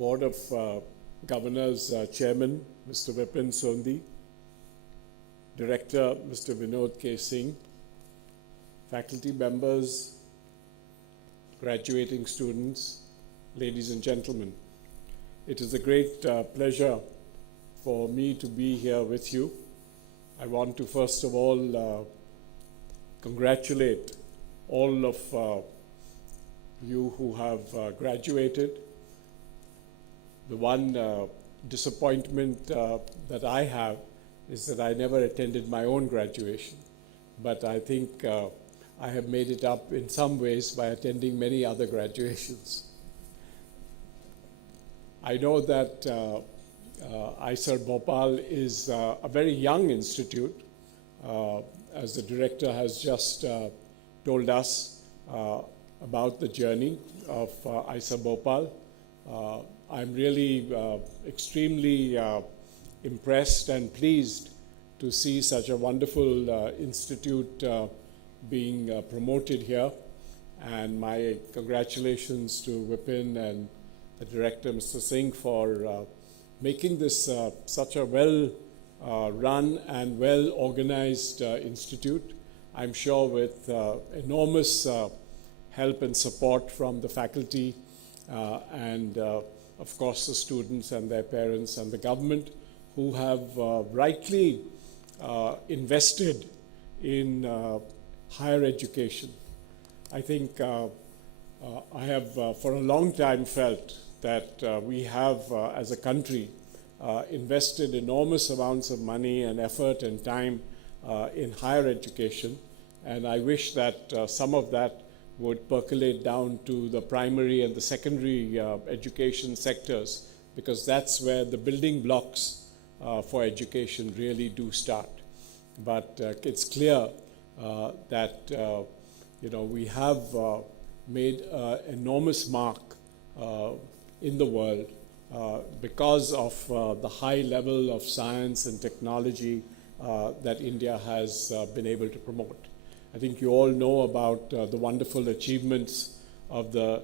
Board of Governors Chairman, Mr. Vipin Sondhi, Director, Mr. Vinod K. Singh, faculty members, graduating students, ladies and gentlemen. It is a great pleasure for me to be here with you. I want to first of all congratulate all of you who have graduated. The one disappointment that I have is that I never attended my own graduation, but I think I have made it up in some ways by attending many other graduations. I know that IISERB Bhopal is a very young institute, as the director has just told us about the journey of IISERB Bhopal. I'm really extremely impressed and pleased to see such a wonderful institute being promoted here. And my congratulations to Vipin and the director, Mr. Singh, for making this such a well-run and well-organized institute. I'm sure with enormous help and support from the faculty and of course the students and their parents and the government, who have rightly invested in higher education. I think I have for a long time felt that we have as a country invested enormous amounts of money and effort and time in higher education, and I wish that some of that would percolate down to the primary and the secondary education sectors, because that's where the building blocks for education really do start. But it's clear that we have made an enormous mark in the world because of the high level of science and technology that India has been able to promote. I think you all know about the wonderful achievements of the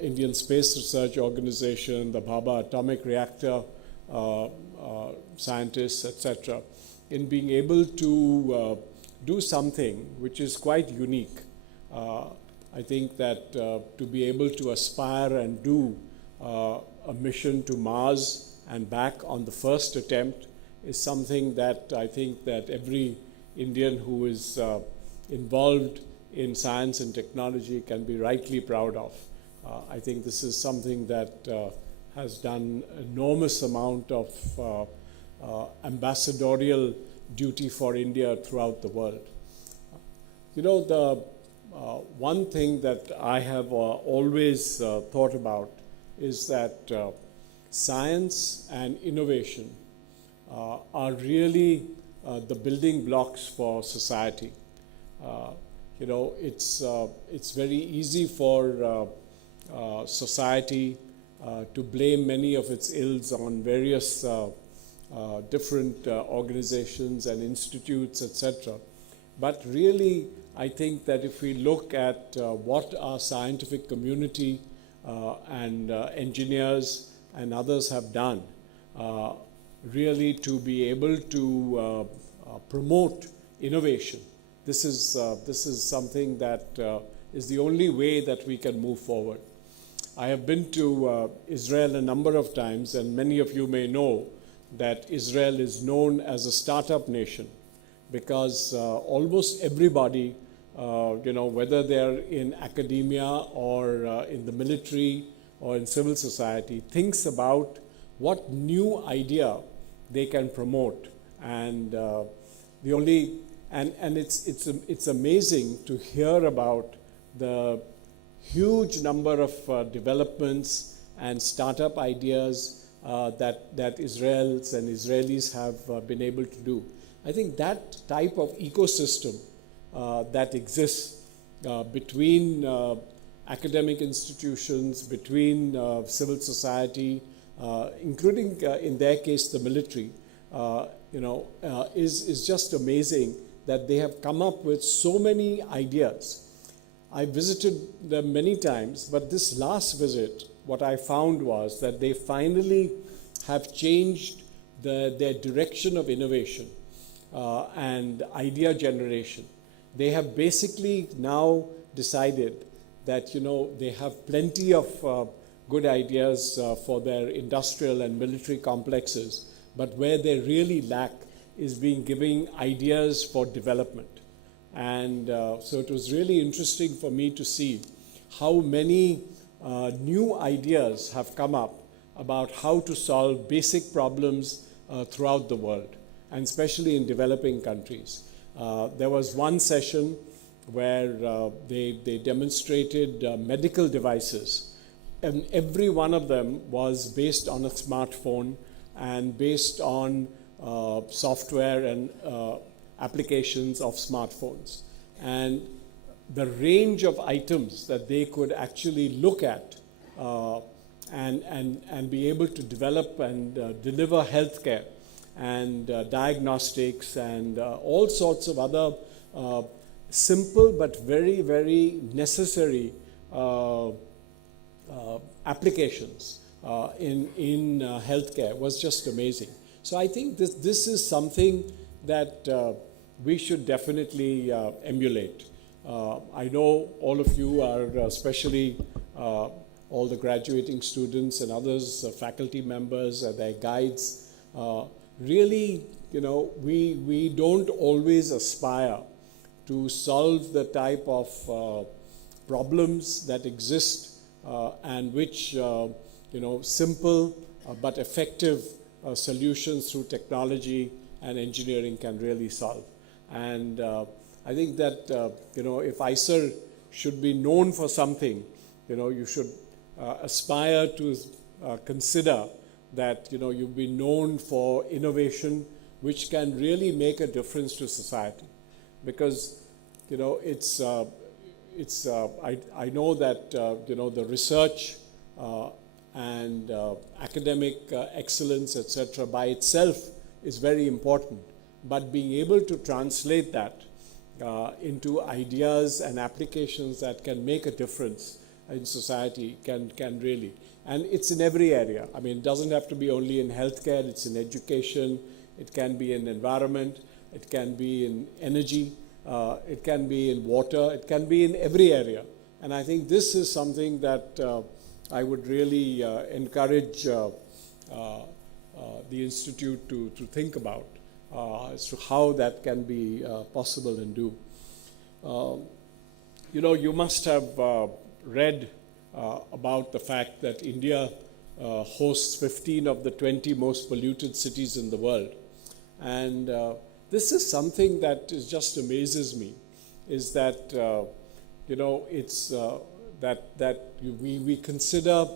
Indian Space Research Organization, the Bhabha atomic reactor scientists, etc., in being able to do something which is quite unique. I think that to be able to aspire and do a mission to Mars and back on the first attempt is something that I think that every Indian who is involved in science and technology can be rightly proud of. I think this is something that has done enormous amount of ambassadorial duty for India throughout the world. The one thing that I have always thought about is that science and innovation are really the building blocks for society. It's very easy for society to blame many of its ills on various different organizations and institutes, etc. But really, I think that if we look at what our scientific community and engineers and others have done, really to be able to promote innovation, this is something that is the only way that we can move forward. I have been to Israel a number of times, and many of you may know that Israel is known as a startup nation, because almost everybody, whether they're in academia or in the military or in civil society, thinks about what new idea they can promote. And it's amazing to hear about the huge number of developments and startup ideas that Israelis and Israelis have been able to do. I think that type of ecosystem that exists between academic institutions, between civil society, including in their case the military, is just amazing that they have come up with so many ideas. I visited them many times, but this last visit what I found was that they finally have changed their direction of innovation and idea generation. They have basically now decided that, they have plenty of good ideas for their industrial and military complexes, but where they really lack is giving ideas for development. And so it was really interesting for me to see how many new ideas have come up about how to solve basic problems throughout the world, and especially in developing countries. There was one session where they demonstrated medical devices, and every one of them was based on a smartphone and based on software and applications of smartphones. And the range of items that they could actually look at and be able to develop and deliver healthcare and diagnostics and all sorts of other simple but very, very necessary applications in healthcare was just amazing. So I think this is something that we should definitely emulate. I know all of you are, especially all the graduating students and others, faculty members, their guides, really, we don't always aspire to solve the type of problems that exist and which, simple but effective solutions through technology and engineering can really solve. And I think that, if IISER should be known for something, you should aspire to consider that, you've been known for innovation which can really make a difference to society. Because, I know that, the research and academic excellence, etc., by itself is very important. But being able to translate that into ideas and applications that can make a difference in society can really. And it's in every area. I mean, it doesn't have to be only in healthcare, it's in education, it can be in environment, it can be in energy, it can be in water, it can be in every area. And I think this is something that I would really encourage the Institute to think about as to how that can be possible and do. You must have read about the fact that India hosts 15 of the 20 most polluted cities in the world. And this is something that just amazes me, is that, it's that we consider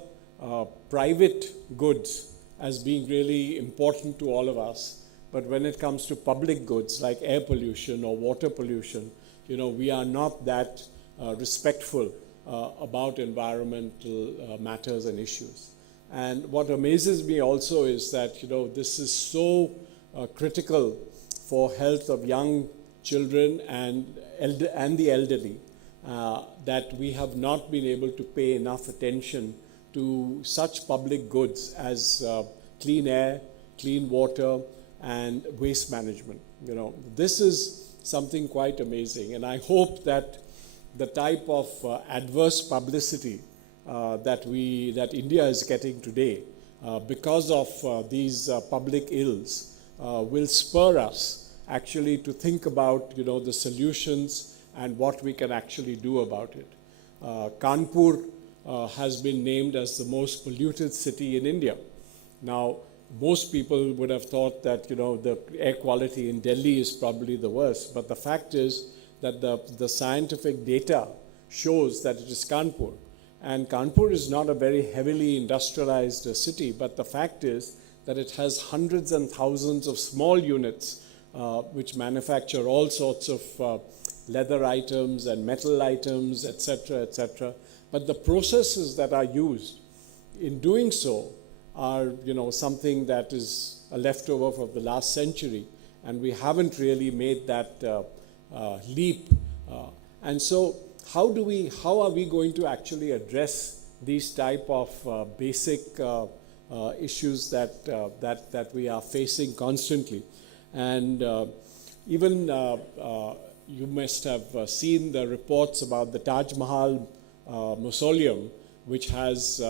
private goods as being really important to all of us. But when it comes to public goods like air pollution or water pollution, we are not that respectful about environmental matters and issues. And what amazes me also is that, this is so critical for health of young children and the elderly, that we have not been able to pay enough attention to such public goods as clean air, clean water, and waste management. This is something quite amazing, and I hope that the type of adverse publicity that India is getting today because of these public ills will spur us actually to think about the solutions and what we can actually do about it. Kanpur has been named as the most polluted city in India. Now, most people would have thought that the air quality in Delhi is probably the worst, but the fact is that the scientific data shows that it is Kanpur. And Kanpur is not a very heavily industrialized city, but the fact is that it has hundreds and thousands of small units which manufacture all sorts of leather items and metal items, etc., etc. But the processes that are used in doing so are, something that is a leftover from the last century, and we haven't really made that leap. And so, how are we going to actually address these type of basic issues that we are facing constantly. And even you must have seen the reports about the Taj Mahal mausoleum, which has,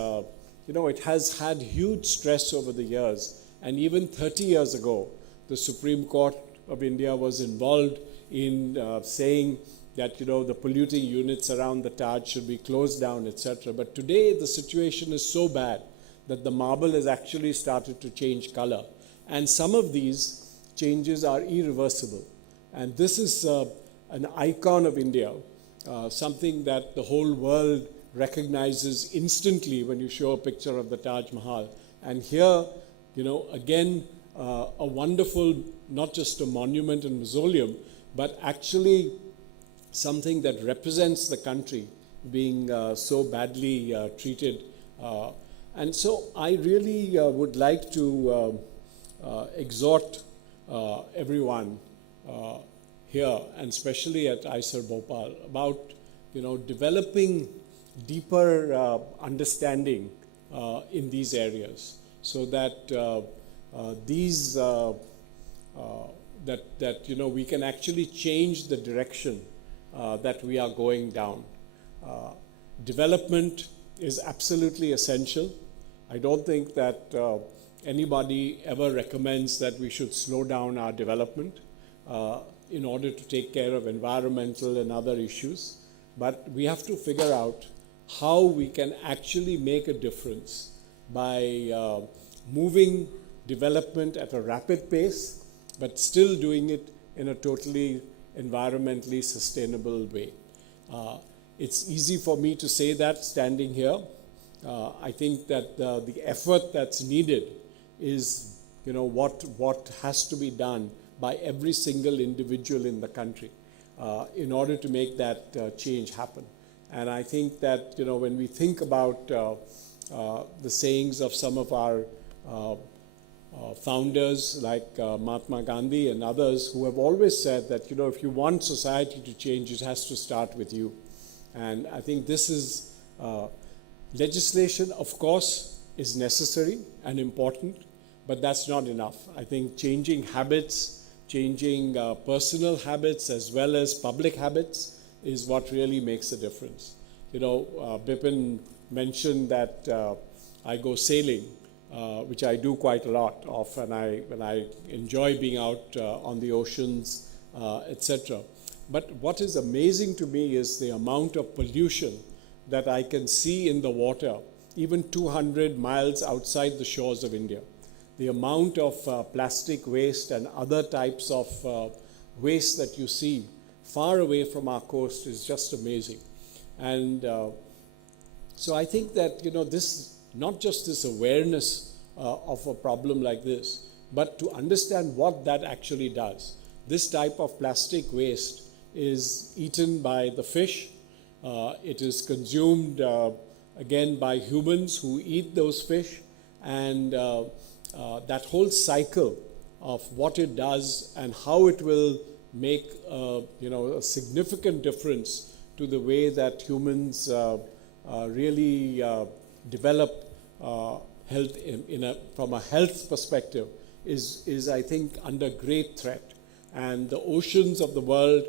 it has had huge stress over the years. And even 30 years ago, the Supreme Court of India was involved in saying that, the polluting units around the Taj should be closed down, etc. But today, the situation is so bad that the marble has actually started to change color. And some of these changes are irreversible. And this is an icon of India, something that the whole world recognizes instantly when you show a picture of the Taj Mahal. And here, again, a wonderful, not just a monument and mausoleum, but actually something that represents the country being so badly treated. And so I really would like to exhort everyone here, and especially at IISERB Bhopal, about developing deeper understanding in these areas, so that we can actually change the direction that we are going down. Development is absolutely essential. I don't think that anybody ever recommends that we should slow down our development in order to take care of environmental and other issues. But we have to figure out how we can actually make a difference by moving development at a rapid pace, but still doing it in a totally environmentally sustainable way. It's easy for me to say that standing here. I think that the effort that's needed is, what has to be done by every single individual in the country in order to make that change happen. And I think that, when we think about the sayings of some of our founders like Mahatma Gandhi and others, who have always said that, if you want society to change, it has to start with you. And I think this is legislation, of course, is necessary and important, but that's not enough. I think changing habits, changing personal habits as well as public habits is what really makes a difference. Bipin mentioned that I go sailing, which I do quite a lot of, and I enjoy being out on the oceans, etc. But what is amazing to me is the amount of pollution that I can see in the water, even 200 miles outside the shores of India. The amount of plastic waste and other types of waste that you see far away from our coast is just amazing. And so I think that, this, not just this awareness of a problem like this, but to understand what that actually does. This type of plastic waste is eaten by the fish. It is consumed, again, by humans who eat those fish. And that whole cycle of what it does and how it will make, a significant difference to the way that humans really develop health from a health perspective is, I think, under great threat. And the oceans of the world,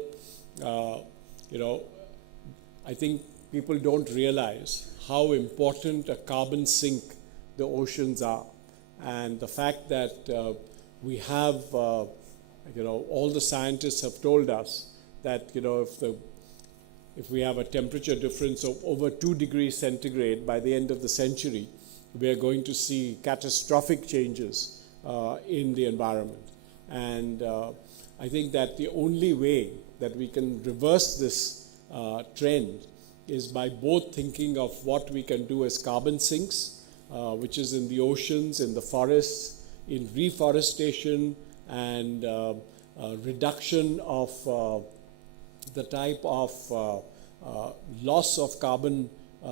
I think people don't realize how important a carbon sink the oceans are. And the fact that we have, all the scientists have told us that, if we have a temperature difference of over 2 degrees centigrade by the end of the century, we are going to see catastrophic changes in the environment. And I think that the only way that we can reverse this trend is by both thinking of what we can do as carbon sinks, which is in the oceans, in the forests, in reforestation, and reduction of the type of loss of carbon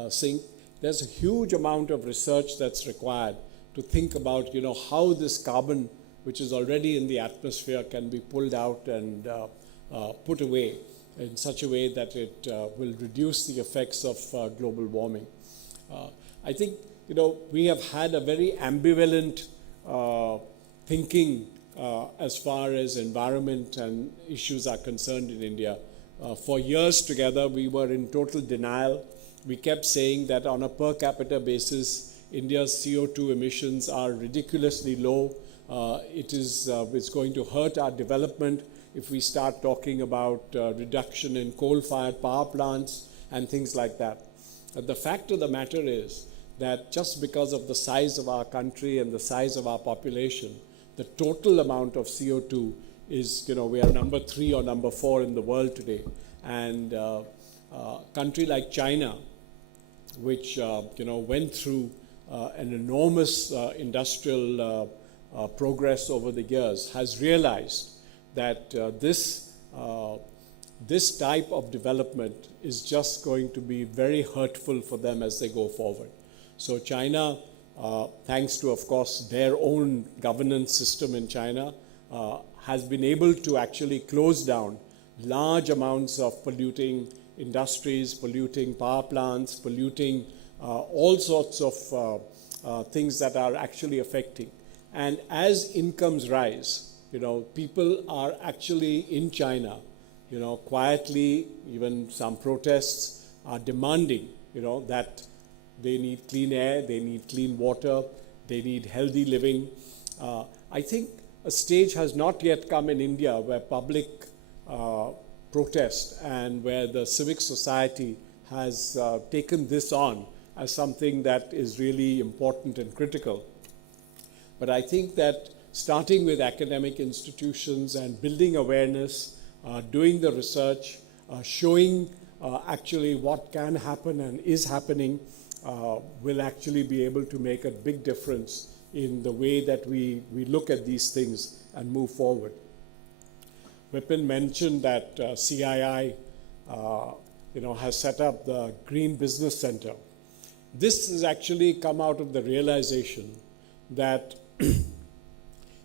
sink. There's a huge amount of research that's required to think about, how this carbon, which is already in the atmosphere, can be pulled out and put away in such a way that it will reduce the effects of global warming. I think, we have had a very ambivalent thinking as far as environment and issues are concerned in India. For years together, we were in total denial. We kept saying that on a per capita basis, India's CO2 emissions are ridiculously low. It's going to hurt our development if we start talking about reduction in coal-fired power plants and things like that. The fact of the matter is that just because of the size of our country and the size of our population, the total amount of CO2 is, we are number 3 or number 4 in the world today. And a country like China, which, went through an enormous industrial progress over the years, has realized that this type of development is just going to be very hurtful for them as they go forward. So China, thanks to, of course, their own governance system in China, has been able to actually close down large amounts of polluting industries, polluting power plants, polluting all sorts of things that are actually affecting. And as incomes rise, people are actually in China, quietly, even some protests are demanding, that they need clean air, they need clean water, they need healthy living. I think a stage has not yet come in India where public protest and where the civic society has taken this on as something that is really important and critical. But I think that starting with academic institutions and building awareness, doing the research, showing actually what can happen and is happening will actually be able to make a big difference in the way that we look at these things and move forward. Vipin mentioned that CII has set up the Green Business Center. This has actually come out of the realization that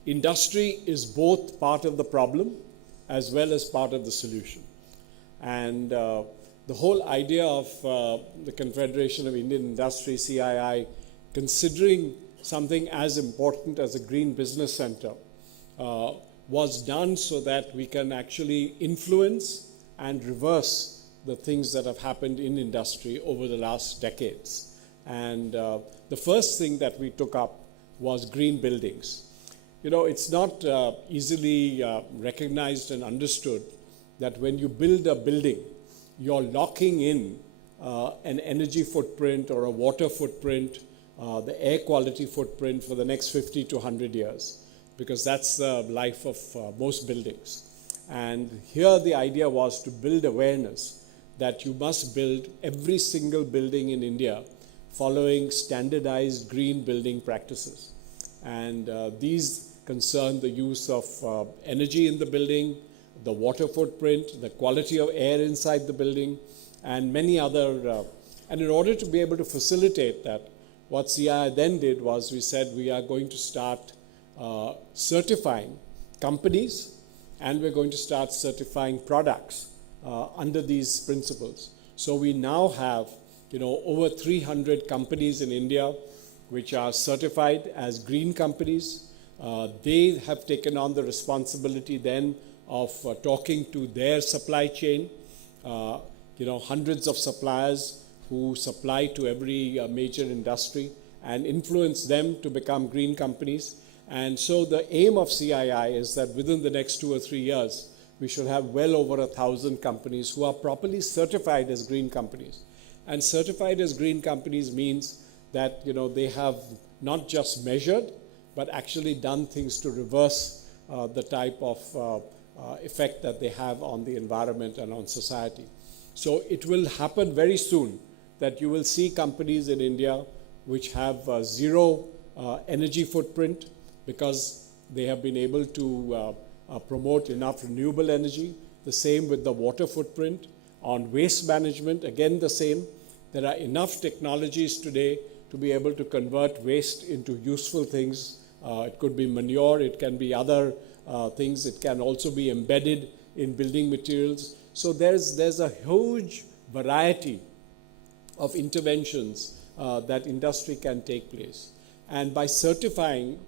industry is both part of the problem as well as part of the solution. And the whole idea of the Confederation of Indian Industry, CII, considering something as important as a Green Business Center was done so that we can actually influence and reverse the things that have happened in industry over the last decades. And the first thing that we took up was green buildings. It's not easily recognized and understood that when you build a building, you're locking in an energy footprint or a water footprint, the air quality footprint for the next 50 to 100 years, because that's the life of most buildings. And here the idea was to build awareness that you must build every single building in India following standardized green building practices. And these concern the use of energy in the building, the water footprint, the quality of air inside the building, and many other. And in order to be able to facilitate that, what CII then did was we said we are going to start certifying companies, and we're going to start certifying products under these principles. So we now have over 300 companies in India which are certified as green companies. They have taken on the responsibility then of talking to their supply chain, hundreds of suppliers who supply to every major industry and influence them to become green companies. And so the aim of CII is that within the next 2 or 3 years, we should have well over 1,000 companies who are properly certified as green companies. And certified as green companies means that they have not just measured, but actually done things to reverse the type of effect that they have on the environment and on society. So it will happen very soon that you will see companies in India which have zero energy footprint because they have been able to promote enough renewable energy. The same with the water footprint. On waste management, again the same. There are enough technologies today to be able to convert waste into useful things. It could be manure, it can be other things. It can also be embedded in building materials. So there's a huge variety of interventions that industry can take place. And by certifying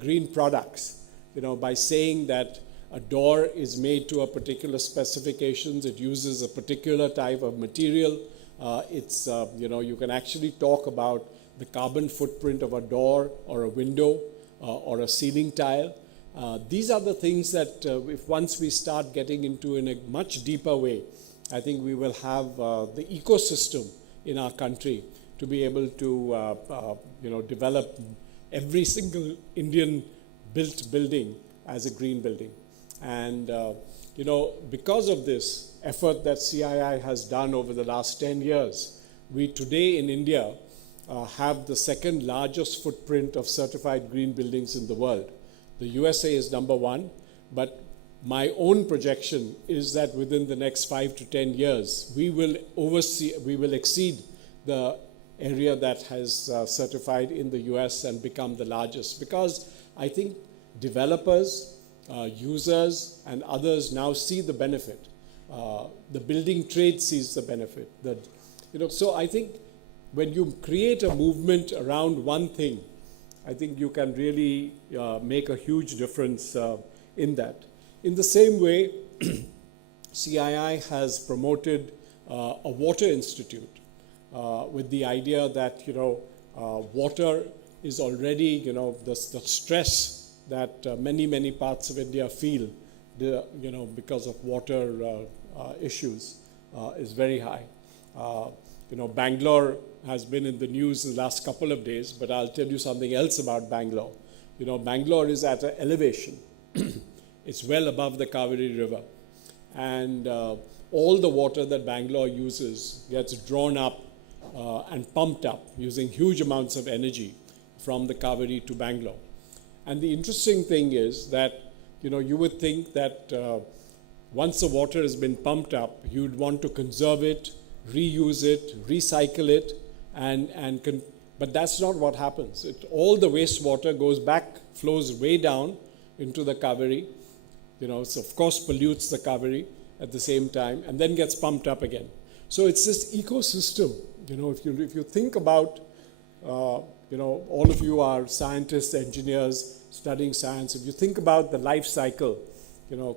green products, by saying that a door is made to a particular specifications, it uses a particular type of material, you can actually talk about the carbon footprint of a door or a window or a ceiling tile. These are the things that if once we start getting into in a much deeper way, I think we will have the ecosystem in our country to be able to develop every single Indian built building as a green building. And because of this effort that CII has done over the last 10 years, we today in India have the second largest footprint of certified green buildings in the world. The USA is number one, but my own projection is that within the next 5 to 10 years, we will exceed the area that has certified in the US and become the largest, because I think developers, users, and others now see the benefit. The building trade sees the benefit. So I think when you create a movement around one thing, I think you can really make a huge difference in that. In the same way, CII has promoted a water institute with the idea that water is already the stress that many parts of India feel because of water issues is very high. Bangalore has been in the news in the last couple of days, but I'll tell you something else about Bangalore. Bangalore is at an elevation. It's well above the Kaveri River. And all the water that Bangalore uses gets drawn up and pumped up using huge amounts of energy from the Kaveri to Bangalore. And the interesting thing is that, you would think that once the water has been pumped up, you'd want to conserve it, reuse it, recycle it, but that's not what happens. All the wastewater goes back, flows way down into the Kaveri, so of course pollutes the Kaveri at the same time, and then gets pumped up again. So it's this ecosystem. If you think about, all of you are scientists, engineers, studying science. If you think about the life cycle,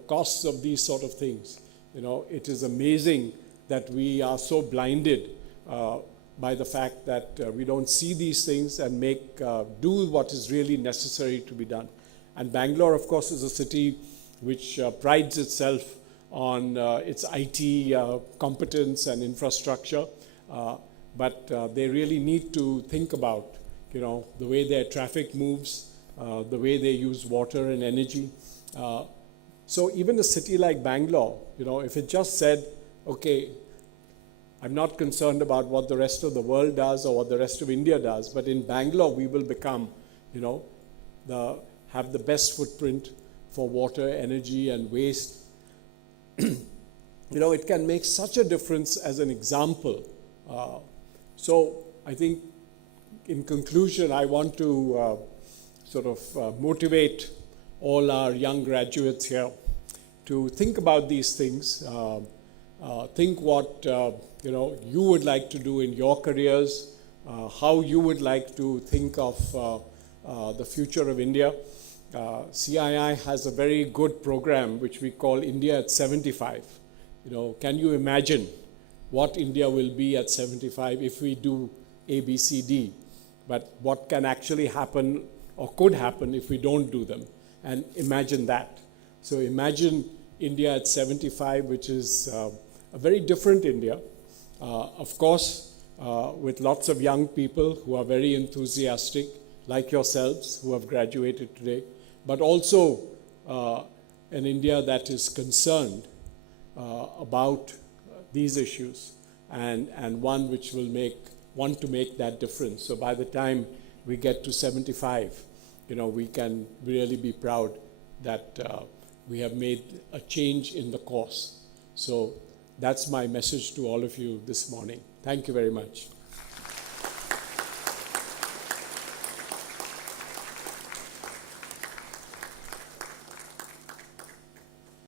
costs of these sort of things, it is amazing that we are so blinded by the fact that we don't see these things and do what is really necessary to be done. And Bangalore, of course, is a city which prides itself on its IT competence and infrastructure, but they really need to think about, the way their traffic moves, the way they use water and energy. So even a city like Bangalore, if it just said, okay, I'm not concerned about what the rest of the world does or what the rest of India does, but in Bangalore we will become, have the best footprint for water, energy, and waste. It can make such a difference as an example. So I think, in conclusion, I want to motivate all our young graduates here to think about these things. Think what you would like to do in your careers, how you would like to think of the future of India. CII has a very good program which we call India at 75. Can you imagine what India will be at 75 if we do A, B, C, D? But what can actually happen or could happen if we don't do them? And imagine that. So imagine India at 75, which is a very different India. Of course, with lots of young people who are very enthusiastic, like yourselves, who have graduated today, but also an India that is concerned about these issues, and one which will want to make that difference. So by the time we get to 75, we can really be proud that we have made a change in the course. So that's my message to all of you this morning. Thank you very much.